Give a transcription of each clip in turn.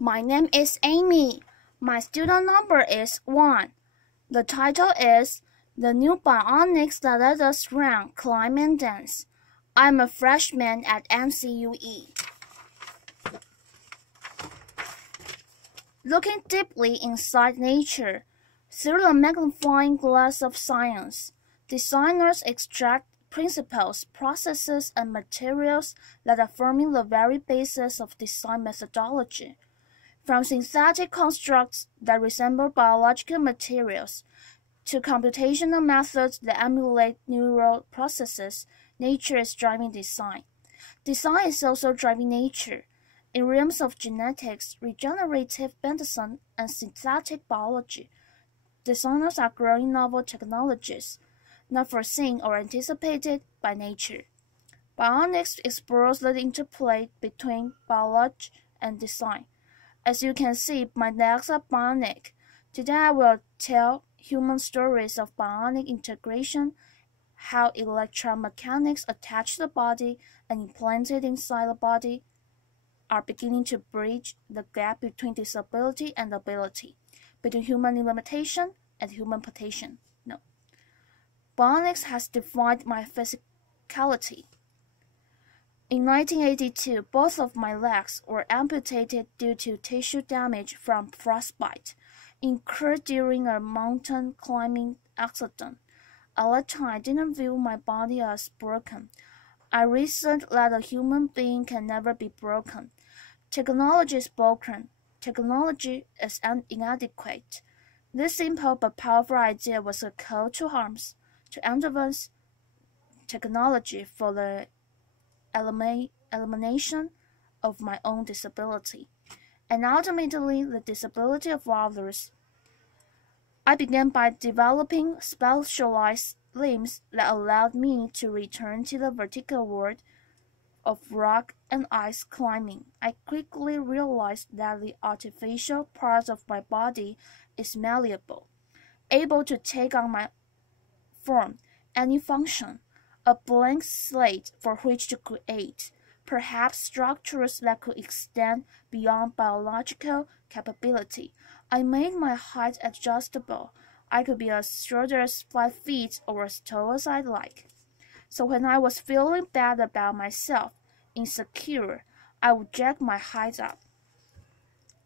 My name is Amy. My student number is 1. The title is The New Bionics That Let Us Run, Climb and Dance. I'm a freshman at MCUE. Looking deeply inside nature, through the magnifying glass of science, designers extract principles, processes, and materials that are forming the very basis of design methodology. From synthetic constructs that resemble biological materials to computational methods that emulate neural processes, nature is driving design. Design is also driving nature. In realms of genetics, regenerative medicine, and synthetic biology, designers are growing novel technologies, not foreseen or anticipated by nature. Bionics explores the interplay between biology and design. As you can see, my legs are bionic. Today I will tell human stories of bionic integration, how electromechanics attach to the body and implanted inside the body are beginning to bridge the gap between disability and ability, between human limitation and human potential. No. Bionics has defined my physicality. In 1982, both of my legs were amputated due to tissue damage from frostbite, incurred during a mountain climbing accident. At that time, I didn't view my body as broken. I reasoned that a human being can never be broken. Technology is broken. Technology is inadequate. This simple but powerful idea was a call to arms, to advance technology for the elimination of my own disability, and ultimately the disability of others. I began by developing specialized limbs that allowed me to return to the vertical world of rock and ice climbing. I quickly realized that the artificial part of my body is malleable, able to take on my form, any function, a blank slate for which to create, perhaps structures that could extend beyond biological capability. I made my height adjustable. I could be as short as 5 feet or as tall as I like. So when I was feeling bad about myself, insecure, I would jack my height up.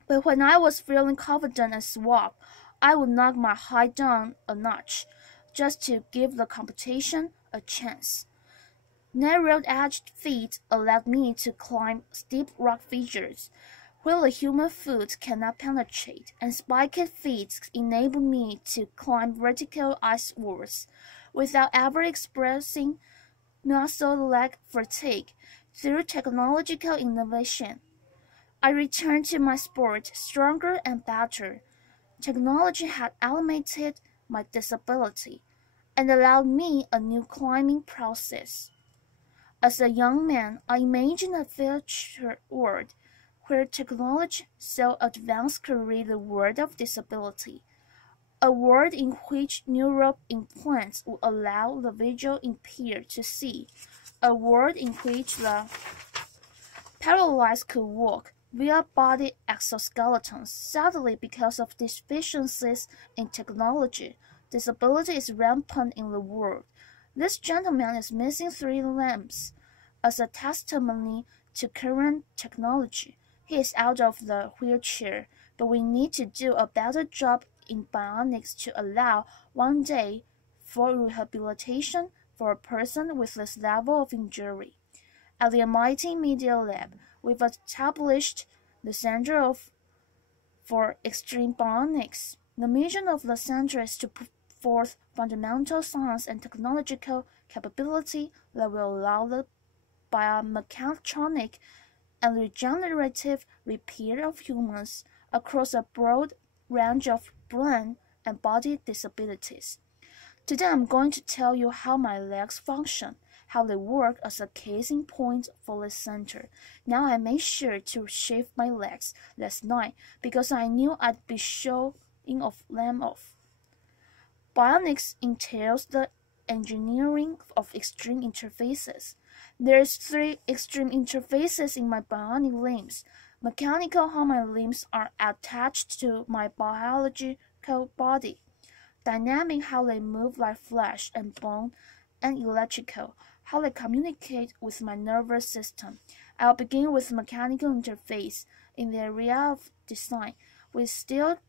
But when I was feeling confident and suave, I would knock my height down a notch, just to give the competition a chance. Narrow-edged feet allowed me to climb steep rock fissures where the human foot cannot penetrate, and spiked feet enabled me to climb vertical ice walls without ever experiencing muscle leg fatigue. Through technological innovation, I returned to my sport stronger and better. Technology had eliminated my disability and allowed me a new climbing process. As a young man, I imagined a future world where technology so advanced could rid the world of disability, a world in which neural implants would allow the visually impaired to see, a world in which the paralyzed could walk via body exoskeletons. Sadly, because of deficiencies in technology, disability is rampant in the world. This gentleman is missing 3 limbs. As a testimony to current technology, he is out of the wheelchair, but we need to do a better job in bionics to allow one day for rehabilitation for a person with this level of injury. At the MIT Media Lab, we've established the Center for Extreme Bionics. The mission of the center is to put forth fundamental science and technological capability that will allow the biomechatronic and regenerative repair of humans across a broad range of brain and body disabilities. Today I'm going to tell you how my legs function, how they work as a case in point for this center. Now I made sure to shave my legs last night because I knew I'd be showing them off. Bionics entails the engineering of extreme interfaces. There's three extreme interfaces in my bionic limbs. Mechanical, how my limbs are attached to my biological body. Dynamic, how they move like flesh and bone. And electrical, how they communicate with my nervous system. I'll begin with mechanical interface. In the area of design, we still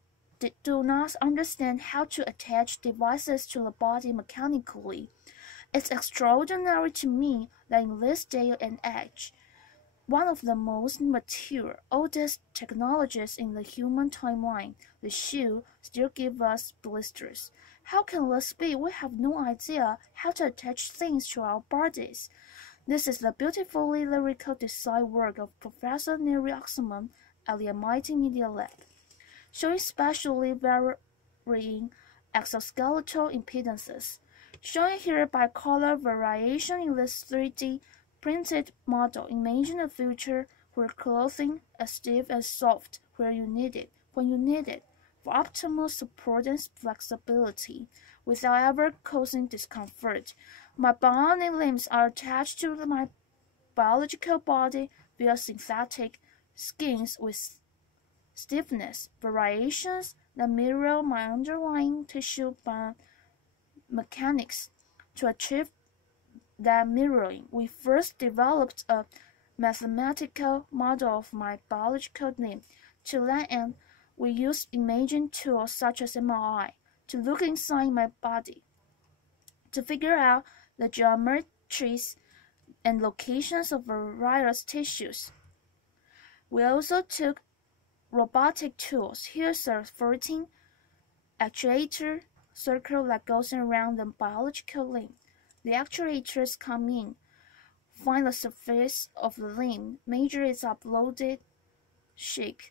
do not understand how to attach devices to the body mechanically. It's extraordinary to me that in this day and age, one of the most mature, oldest technologies in the human timeline, the shoe, still gives us blisters. How can this be? We have no idea how to attach things to our bodies. This is the beautifully lyrical design work of Professor Neri Oxman at the MIT Media Lab, showing specially varying exoskeletal impedances. Shown here by color variation in this 3D printed model, imagine a future where clothing is stiff and soft when you need it, for optimal support and flexibility, without ever causing discomfort. My bionic limbs are attached to my biological body via synthetic skins with stiffness variations that mirror my underlying tissue biomechanics. To achieve that mirroring, we first developed a mathematical model of my biological limb. To that end, we used imaging tools such as MRI to look inside my body to figure out the geometries and locations of various tissues. We also took robotic tools. Here's a 14 actuator circle that goes around the biological limb. The actuators come in, find the surface of the limb, measure its uploaded shape,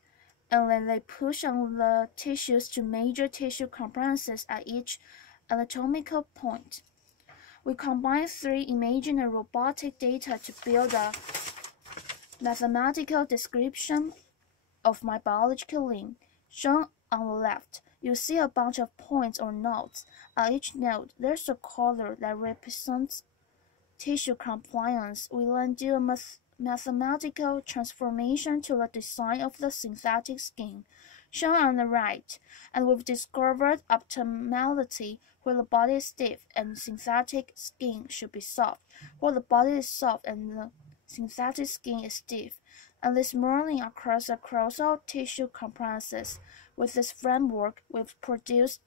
and then they push on the tissues to measure tissue compliances at each anatomical point. We combine 3 imaging and robotic data to build a mathematical description of my biological limb. Shown on the left, you see a bunch of points or nodes. At each node, there's a color that represents tissue compliance. We then do a mathematical transformation to the design of the synthetic skin, shown on the right, and we've discovered optimality where the body is stiff and synthetic skin should be soft, where the body is soft and the synthetic skin is stiff, and this modeling across all tissue compliances. With this framework, we've produced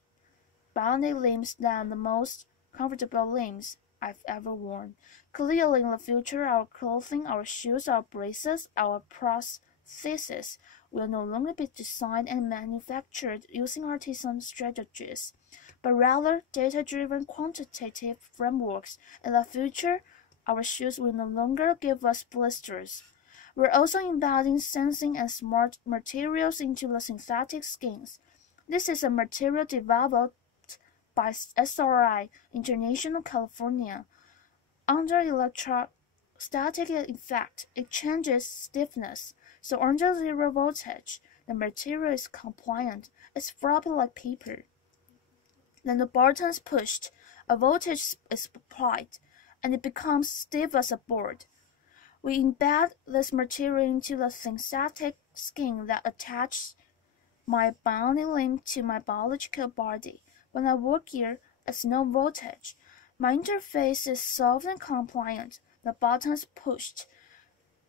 bionic limbs that are the most comfortable limbs I've ever worn. Clearly, in the future, our clothing, our shoes, our braces, our prostheses will no longer be designed and manufactured using artisan strategies, but rather data-driven quantitative frameworks. In the future, our shoes will no longer give us blisters. We're also embedding sensing and smart materials into the synthetic skins. This is a material developed by SRI International California. Under electrostatic effect, it changes stiffness, so under zero voltage, the material is compliant. It's floppy like paper. Then the button is pushed, a voltage is applied, and it becomes stiff as a board. We embed this material into the synthetic skin that attaches my bionic limb to my biological body. When I work here, it's no voltage. My interface is soft and compliant. The button is pushed,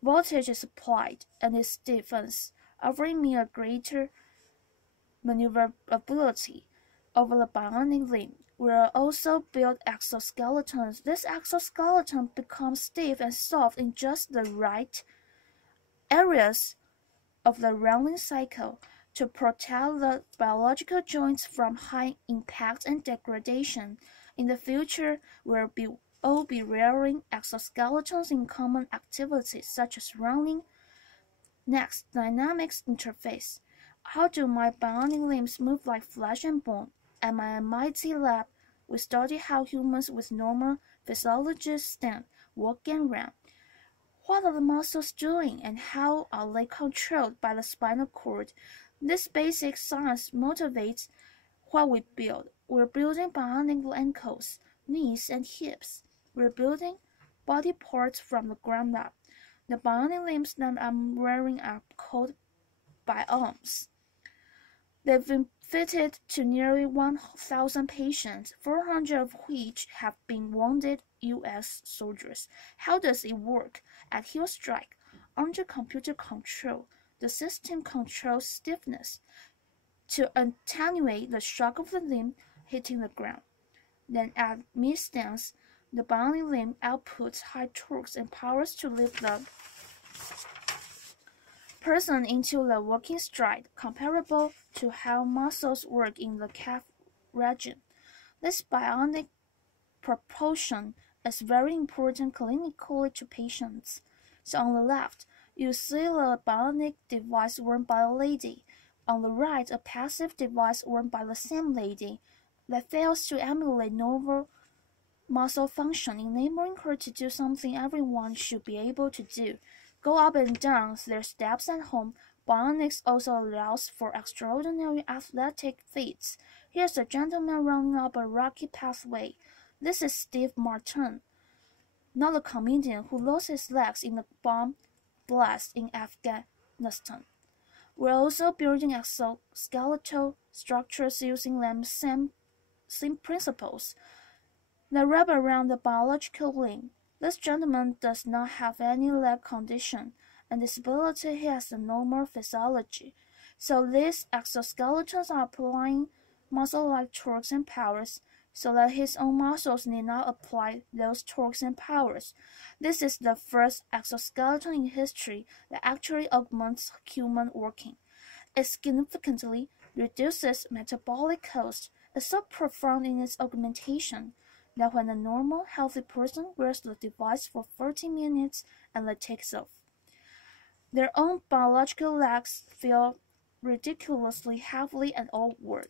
voltage is applied, and it stiffens, offering me a greater maneuverability over the bionic limb. We will also build exoskeletons. This exoskeleton becomes stiff and soft in just the right areas of the rounding cycle to protect the biological joints from high impact and degradation. In the future, we'll all be wearing exoskeletons in common activities such as running. Next, dynamics interface. How do my bionic limbs move like flesh and bone? At my MIT lab, we study how humans with normal physiologies stand, walk, and run. What are the muscles doing, and how are they controlled by the spinal cord? This basic science motivates what we build. We're building bionic ankles, knees, and hips. We're building body parts from the ground up. The bionic limbs that I'm wearing are called biomes. They've been fitted to nearly 1,000 patients, 400 of which have been wounded U.S. soldiers. How does it work? At heel strike, under computer control, the system controls stiffness to attenuate the shock of the limb hitting the ground. Then at mid-stance, the bionic limb outputs high torques and powers to lift the person into the walking stride, comparable to how muscles work in the calf region. This bionic propulsion is very important clinically to patients. So on the left, you see the bionic device worn by a lady. On the right, a passive device worn by the same lady that fails to emulate normal muscle function, enabling her to do something everyone should be able to do. Go up and down their steps at home. Bionics also allows for extraordinary athletic feats. Here's a gentleman running up a rocky pathway. This is Steve Martin, not a comedian who lost his legs in a bomb blast in Afghanistan. We're also building exoskeletal structures using the same principles that wrap around the biological limb. This gentleman does not have any leg condition and disability. He has a normal physiology. So these exoskeletons are applying muscle-like torques and powers so that his own muscles need not apply those torques and powers. This is the first exoskeleton in history that actually augments human working. It significantly reduces metabolic cost. It's so profound in its augmentation that when a normal, healthy person wears the device for 30 minutes and then takes off, their own biological legs feel ridiculously heavy and awkward.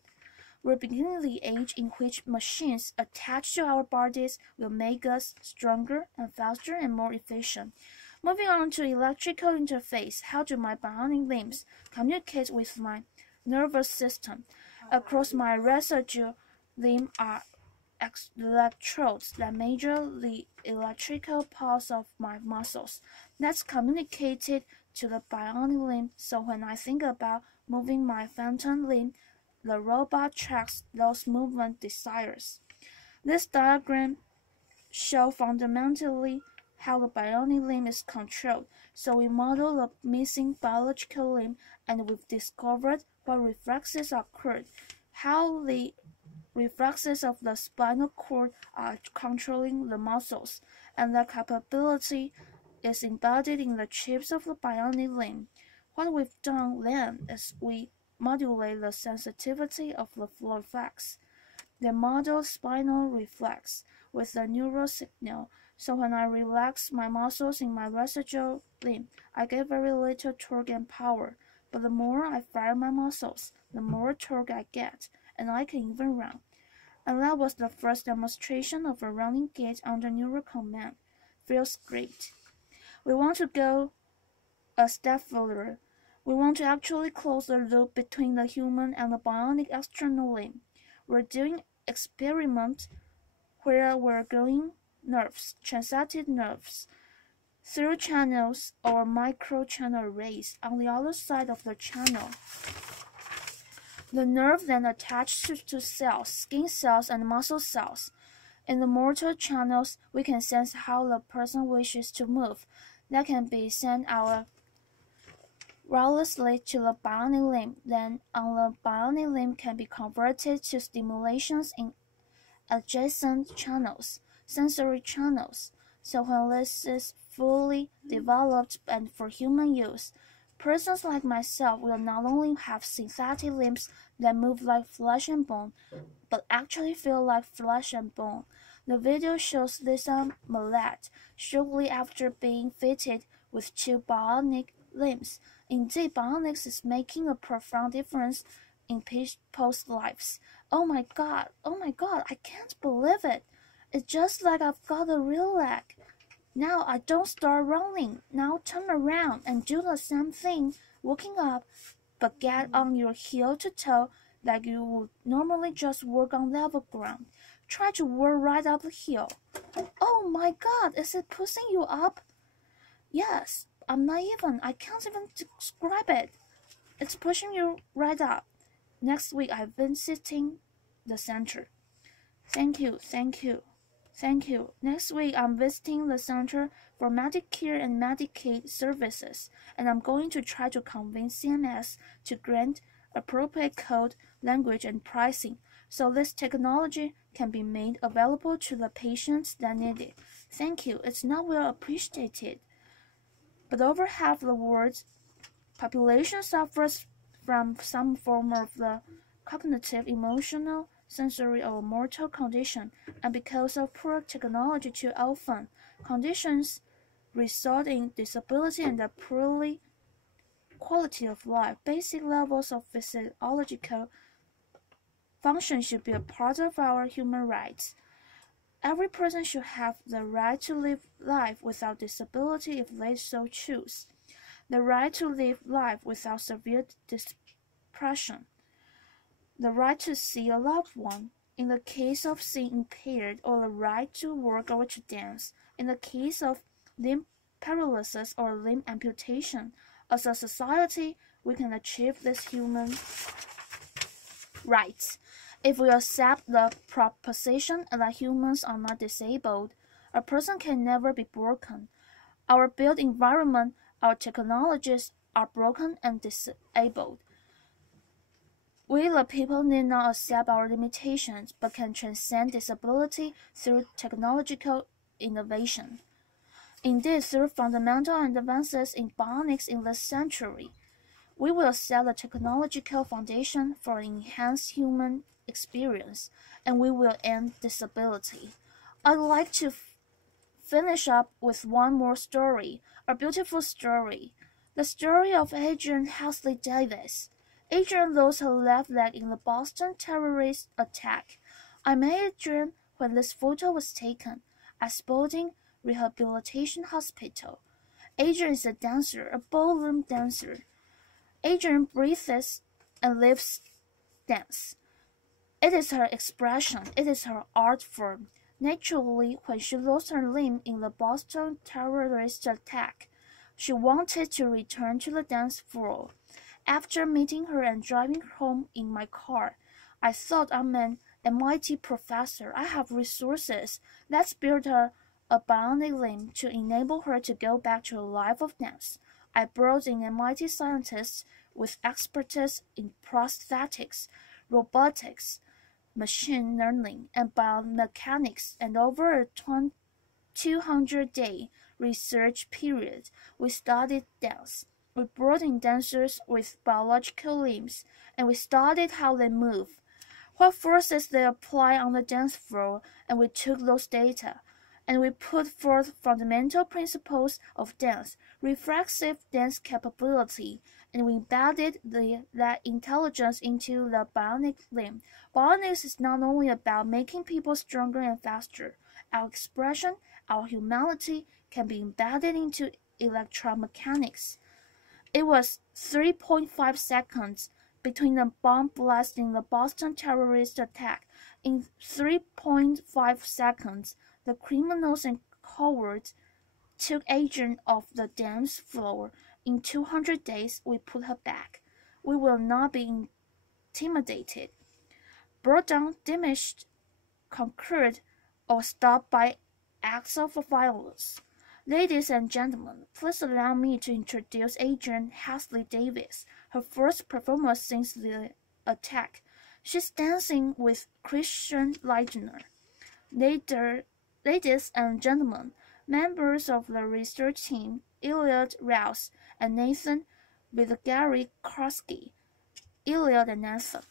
We're beginning the age in which machines attached to our bodies will make us stronger and faster and more efficient. Moving on to electrical interface, how do my bionic limbs communicate with my nervous system? Across my residual limb are electrodes that measure the electrical pulse of my muscles. That's communicated to the bionic limb, so when I think about moving my phantom limb, the robot tracks those movement desires. This diagram shows fundamentally how the bionic limb is controlled. So we model the missing biological limb, and we've discovered what reflexes occurred, how the reflexes of the spinal cord are controlling the muscles, and their capability is embedded in the chips of the bionic limb. What we've done then is we modulate the sensitivity of the reflex. They model spinal reflex with a neural signal, so when I relax my muscles in my residual limb, I get very little torque and power, but the more I fire my muscles, the more torque I get, and I can even run. And that was the first demonstration of a running gait under neural command. Feels great. We want to go a step further. We want to actually close the loop between the human and the bionic external limb. We're doing experiments where we're growing nerves, transited nerves, through channels or micro-channel arrays on the other side of the channel. The nerve then attaches to cells, skin cells, and muscle cells. In the motor channels, we can sense how the person wishes to move. That can be sent out wirelessly to the bionic limb. Then, on the bionic limb can be converted to stimulations in adjacent channels, sensory channels. So when this is fully developed and for human use, persons like myself will not only have synthetic limbs that move like flesh and bone, but actually feel like flesh and bone. The video shows Lisa Millett shortly after being fitted with 2 bionic limbs. Indeed, bionics is making a profound difference in people's lives. Oh my god, I can't believe it. It's just like I've got a real leg. Now I don't start running. Now turn around and do the same thing, walking up, but get on your heel to toe like you would normally just work on level ground. try to walk right up the hill. Oh my God, is it pushing you up? Yes, I can't even describe it. It's pushing you right up. Next week I'm visiting the center. Thank you. Next week I'm visiting the Center for Medicare and Medicaid Services, and I'm going to try to convince CMS to grant appropriate code, language, and pricing, so this technology can be made available to the patients that need it. Thank you. It's not well appreciated. But over half the world's population suffers from some form of the cognitive, emotional, sensory, or mortal condition, and because of poor technology too often, conditions result in disability and a poorly quality of life. Basic levels of physiological function should be a part of our human rights. Every person should have the right to live life without disability if they so choose. The right to live life without severe depression. The right to see a loved one, in the case of seeing impaired, or the right to work or to dance, in the case of limb paralysis or limb amputation. As a society, we can achieve these human rights. If we accept the proposition that humans are not disabled, a person can never be broken. Our built environment, our technologies are broken and disabled. We the people need not accept our limitations, but can transcend disability through technological innovation. Indeed, through fundamental advances in bionics in this century, we will set the technological foundation for enhanced human experience, and we will end disability. I'd like to finish up with one more story, a beautiful story. The story of Adrian Huxley Davis. Adrian lost her left leg in the Boston terrorist attack. I met Adrian when this photo was taken at Spalding Rehabilitation Hospital. Adrian is a dancer, a ballroom dancer. Adrian breathes and lives dance. It is her expression, it is her art form. Naturally, when she lost her limb in the Boston terrorist attack, she wanted to return to the dance floor. After meeting her and driving home in my car, I thought I'm an MIT professor. I have resources. Let's build her a bionic limb to enable her to go back to a life of dance. I brought in MIT scientists with expertise in prosthetics, robotics, machine learning, and biomechanics, and over a 200-day research period, we studied dance. We brought in dancers with biological limbs, and we studied how they move, what forces they apply on the dance floor, and we took those data, and we put forth fundamental principles of dance, reflexive dance capability, and we embedded that intelligence into the bionic limb. Bionics is not only about making people stronger and faster. Our expression, our humanity, can be embedded into electromechanics. It was 3.5 seconds between the bomb blast in the Boston terrorist attack. In 3.5 seconds, the criminals and cowards took Adrian off the dance floor. In 200 days, we put her back. We will not be intimidated, brought down, diminished, conquered, or stopped by acts of violence. Ladies and gentlemen, please allow me to introduce Adrian Huxley Davis, her first performance since the attack. She's dancing with Christian Leitner. Ladies and gentlemen, members of the research team, Elliot Rouse and Nathan with Gary Krosky. Elliot and Nathan.